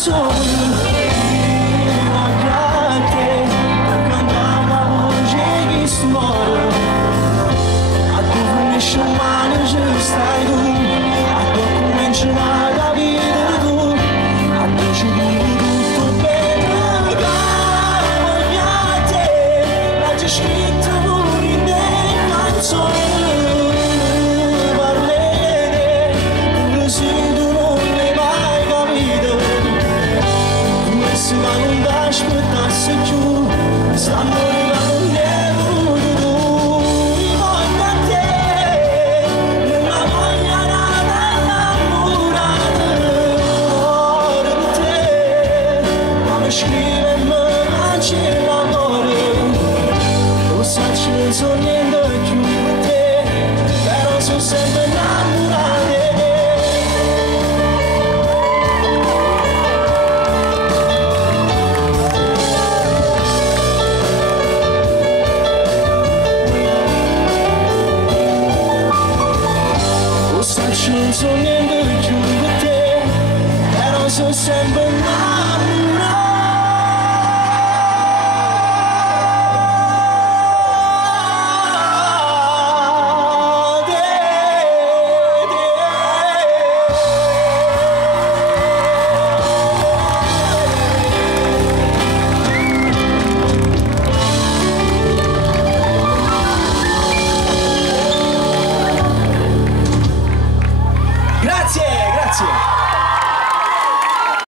canzoni immaginate per cantare hoje e sonora a tua mexe mano justa e tu a tua convencional da vida tu a tua juventude tutto per immaginate la descritta muri nei canzoni non da aspettasse giù, stanno arrivando nero rivolgo a te, nella voglia innamorata ora di te, ma mi scrive e mi mangia l'amore, lo sai ci non so niente più di te, però sono sempre innamorata. Non so niente